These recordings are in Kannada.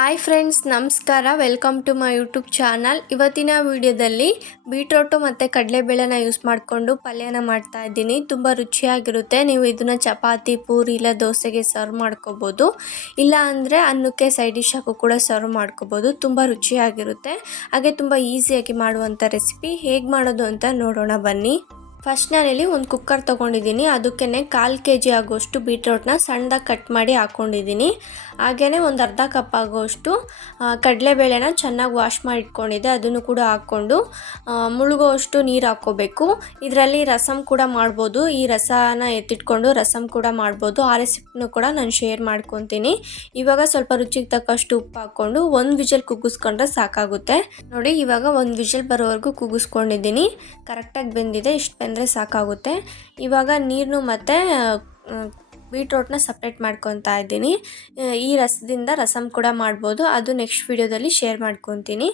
ಹಾಯ್ ಫ್ರೆಂಡ್ಸ್ ನಮಸ್ಕಾರ. Welcome to my YouTube channel ಇವತ್ತಿನ ವಿಡಿಯೋದಲ್ಲಿ ಬೀಟ್ರೋಟು ಮತ್ತು ಕಡಲೆಬೇಳೆನ ಯೂಸ್ ಮಾಡಿಕೊಂಡು ಪಲ್ಯನ ಮಾಡ್ತಾ ಇದ್ದೀನಿ. ತುಂಬ ರುಚಿಯಾಗಿರುತ್ತೆ. ನೀವು ಇದನ್ನು ಚಪಾತಿ, ಪೂರಿ ಇಲ್ಲ ದೋಸೆಗೆ ಸರ್ವ್ ಮಾಡ್ಕೋಬೋದು. ಇಲ್ಲ ಅಂದರೆ ಅನ್ನಕ್ಕೆ ಸೈಡ್ ಡಿಶ್ ಹಾಕೋ ಕೂಡ ಸರ್ವ್ ಮಾಡ್ಕೋಬೋದು. ತುಂಬ ರುಚಿಯಾಗಿರುತ್ತೆ. ಹಾಗೆ ತುಂಬ ಈಸಿಯಾಗಿ ಮಾಡುವಂಥ ರೆಸಿಪಿ ಹೇಗೆ ಮಾಡೋದು ಅಂತ ನೋಡೋಣ ಬನ್ನಿ. ಫಸ್ಟ್ ನಾನಿಲ್ಲಿ ಒಂದು ಕುಕ್ಕರ್ ತೊಗೊಂಡಿದ್ದೀನಿ. ಅದಕ್ಕೆ ಕಾಲು ಕೆ ಜಿ ಆಗೋಷ್ಟು ಬೀಟ್ರೋಟ್ನ ಸಣ್ಣದಾಗಿ ಕಟ್ ಮಾಡಿ ಹಾಕ್ಕೊಂಡಿದ್ದೀನಿ ಹಾಗೆಯೇ ಒಂದು ಅರ್ಧ ಕಪ್ ಆಗೋಷ್ಟು ಕಡಲೆಬೇಳೆನ ಚೆನ್ನಾಗಿ ವಾಶ್ ಮಾಡಿ ಇಟ್ಕೊಂಡಿದ್ದೆ. ಅದನ್ನು ಕೂಡ ಹಾಕ್ಕೊಂಡು ಮುಳುಗೋಷ್ಟು ನೀರು ಹಾಕ್ಕೋಬೇಕು. ಇದರಲ್ಲಿ ರಸಮ್ ಕೂಡ ಮಾಡ್ಬೋದು. ಈ ರಸನ ಎತ್ತಿಟ್ಕೊಂಡು ರಸಮ್ ಕೂಡ ಮಾಡ್ಬೋದು. ಆ ರೆಸಿಪಿನೂ ಕೂಡ ನಾನು ಶೇರ್ ಮಾಡ್ಕೊತೀನಿ. ಇವಾಗ ಸ್ವಲ್ಪ ರುಚಿಗೆ ತಕ್ಕಷ್ಟು ಉಪ್ಪು ಹಾಕ್ಕೊಂಡು ಒಂದು ವಿಜಲ್ ಕುಗ್ಗಿಸ್ಕೊಂಡ್ರೆ ಸಾಕಾಗುತ್ತೆ. ನೋಡಿ, ಇವಾಗ ಒಂದು ವಿಜಲ್ ಬರೋವರೆಗೂ ಕುಗ್ಗಿಸ್ಕೊಂಡಿದ್ದೀನಿ. ಕರೆಕ್ಟಾಗಿ ಬೆಂದಿದೆ. ಇಷ್ಟು ಬೆಂದರೆ ಸಾಕಾಗುತ್ತೆ. ಇವಾಗ ನೀರನ್ನು ಮತ್ತು ಬೀಟ್ರೋಟ್ನ ಸಪ್ರೇಟ್ ಮಾಡ್ಕೊತಾ ಇದ್ದೀನಿ. ಈ ರಸದಿಂದ ರಸಮ್ ಕೂಡ ಮಾಡ್ಬೋದು. ಅದು ನೆಕ್ಸ್ಟ್ ವೀಡಿಯೋದಲ್ಲಿ ಶೇರ್ ಮಾಡ್ಕೊತೀನಿ.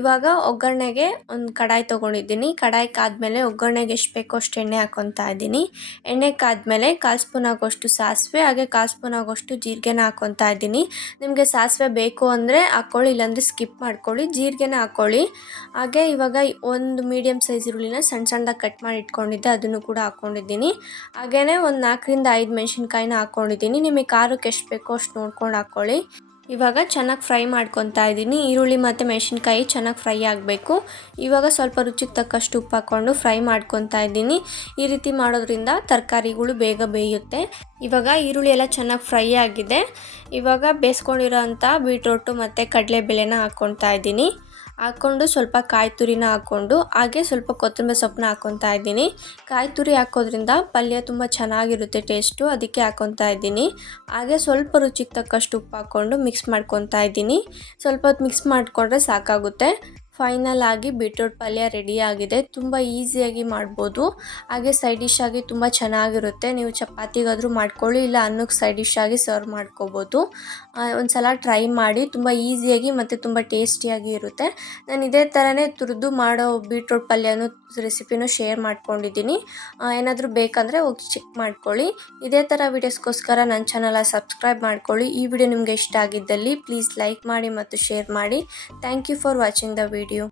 ಇವಾಗ ಒಗ್ಗರಣೆಗೆ ಒಂದು ಕಡಾಯಿ ತೊಗೊಂಡಿದ್ದೀನಿ. ಕಡಾಯಿ ಕಾದ್ಮೇಲೆ ಒಗ್ಗರಣೆಗೆ ಎಷ್ಟು ಬೇಕೋ ಅಷ್ಟು ಎಣ್ಣೆ ಹಾಕ್ಕೊತಾ ಇದ್ದೀನಿ. ಎಣ್ಣೆ ಕಾದ್ಮೇಲೆ ಕಾಲು ಸ್ಪೂನ್ ಆಗೋಷ್ಟು ಸಾಸಿವೆ, ಹಾಗೆ ಕಾಲು ಸ್ಪೂನ್ ಆಗೋಷ್ಟು ಜೀರಿಗೆನ ಹಾಕ್ಕೊತಾ ಇದ್ದೀನಿ. ನಿಮಗೆ ಸಾಸಿವೆ ಬೇಕು ಅಂದರೆ ಹಾಕ್ಕೊಳ್ಳಿ ಇಲ್ಲಾಂದರೆ ಸ್ಕಿಪ್ ಮಾಡ್ಕೊಳ್ಳಿ. ಜೀರಿಗೆನ ಹಾಕ್ಕೊಳ್ಳಿ ಹಾಗೆ ಇವಾಗ ಒಂದು ಮೀಡಿಯಮ್ ಸೈಜ್ ಈರುಳ್ಳಿನ ಸಣ್ಣ ಸಣ್ಣದಾಗಿ ಕಟ್ ಮಾಡಿ ಇಟ್ಕೊಂಡಿದ್ದೆ, ಅದನ್ನು ಕೂಡ ಹಾಕ್ಕೊಂಡಿದ್ದೀನಿ ಹಾಗೆಯೇ ಒಂದು ನಾಲ್ಕರಿಂದ ಐದು ಮೆಣಸಿನ್ಕಾಯಿ ಮೆಣಸಿನ್ಕಾಯಿನ ಹಾಕ್ಕೊಂಡಿದ್ದೀನಿ ನಿಮಗೆ ಖಾರಕ್ಕೆ ಎಷ್ಟು ಬೇಕೋ ಅಷ್ಟು ನೋಡ್ಕೊಂಡು ಹಾಕ್ಕೊಳ್ಳಿ ಇವಾಗ ಚೆನ್ನಾಗಿ ಫ್ರೈ ಮಾಡ್ಕೊತಾ ಇದ್ದೀನಿ. ಈರುಳ್ಳಿ ಮತ್ತು ಮೆಣಸಿನ್ಕಾಯಿ ಚೆನ್ನಾಗಿ ಫ್ರೈ ಆಗಬೇಕು. ಇವಾಗ ಸ್ವಲ್ಪ ರುಚಿಗೆ ತಕ್ಕಷ್ಟು ಉಪ್ಪು ಹಾಕ್ಕೊಂಡು ಫ್ರೈ ಮಾಡ್ಕೊತಾ ಇದ್ದೀನಿ. ಈ ರೀತಿ ಮಾಡೋದ್ರಿಂದ ತರಕಾರಿಗಳು ಬೇಗ ಬೇಯುತ್ತೆ. ಇವಾಗ ಈರುಳ್ಳಿ ಎಲ್ಲ ಚೆನ್ನಾಗಿ ಫ್ರೈ ಆಗಿದೆ. ಇವಾಗ ಬೇಯಿಸ್ಕೊಂಡಿರೋ ಅಂಥ ಬೀಟ್ರೋಟು ಮತ್ತು ಕಡಲೆಬೇಳೆನ ಹಾಕ್ಕೊತಾ ಇದ್ದೀನಿ. ಹಾಕ್ಕೊಂಡು ಸ್ವಲ್ಪ ಕಾಯಿ ತುರಿನ ಹಾಕ್ಕೊಂಡು, ಹಾಗೆ ಸ್ವಲ್ಪ ಕೊತ್ತಂಬರಿ ಸೊಪ್ಪನ್ನ ಹಾಕ್ಕೊತಾ ಇದ್ದೀನಿ. ಕಾಯಿ ತುರಿ ಹಾಕೋದ್ರಿಂದ ಪಲ್ಯ ತುಂಬ ಚೆನ್ನಾಗಿರುತ್ತೆ ಟೇಸ್ಟು ಅದಕ್ಕೆ ಹಾಕ್ಕೊತಾ ಇದ್ದೀನಿ. ಹಾಗೆ ಸ್ವಲ್ಪ ರುಚಿಗೆ ತಕ್ಕಷ್ಟು ಉಪ್ಪು ಹಾಕ್ಕೊಂಡು ಮಿಕ್ಸ್ ಮಾಡ್ಕೊತಾ ಇದ್ದೀನಿ. ಸ್ವಲ್ಪ ಹೊತ್ತು ಮಿಕ್ಸ್ ಮಾಡಿಕೊಂಡ್ರೆ ಸಾಕಾಗುತ್ತೆ. ಫೈನಲ್ ಆಗಿ ಬೀಟ್ರೋಟ್ ಪಲ್ಯ ರೆಡಿಯಾಗಿದೆ ತುಂಬ ಈಸಿಯಾಗಿ ಮಾಡ್ಬೋದು. ಹಾಗೆ ಸೈಡ್ ಡಿಶ್ ಆಗಿ ತುಂಬ ಚೆನ್ನಾಗಿರುತ್ತೆ. ನೀವು ಚಪಾತಿಗಾದರೂ ಮಾಡ್ಕೊಳ್ಳಿ, ಇಲ್ಲ ಅನ್ನಕ್ಕೆ ಸೈಡ್ ಡಿಶ್ ಆಗಿ ಸರ್ವ್ ಮಾಡ್ಕೋಬೋದು. ಒಂದು ಸಲ ಟ್ರೈ ಮಾಡಿ, ತುಂಬ ಈಸಿಯಾಗಿ ಮತ್ತು ತುಂಬ ಟೇಸ್ಟಿಯಾಗಿ ಇರುತ್ತೆ. ನಾನು ಇದೇ ಥರನೇ ತುರಿದು ಮಾಡೋ ಬೀಟ್ರೋಟ್ ಪಲ್ಯನೂ ರೆಸಿಪಿನೂ ಶೇರ್ ಮಾಡ್ಕೊಂಡಿದ್ದೀನಿ. ಏನಾದರೂ ಬೇಕಂದರೆ ಹೋಗಿ ಚೆಕ್ ಮಾಡ್ಕೊಳ್ಳಿ. ಇದೇ ಥರ ವೀಡಿಯೋಸ್ಗೋಸ್ಕರ ನನ್ನ ಚಾನಲ ಸಬ್ಸ್ಕ್ರೈಬ್ ಮಾಡ್ಕೊಳ್ಳಿ. ಈ ವಿಡಿಯೋ ನಿಮಗೆ ಇಷ್ಟ ಆಗಿದ್ದಲ್ಲಿ ಪ್ಲೀಸ್ ಲೈಕ್ ಮಾಡಿ ಮತ್ತು ಶೇರ್ ಮಾಡಿ. Thank you for watching the video video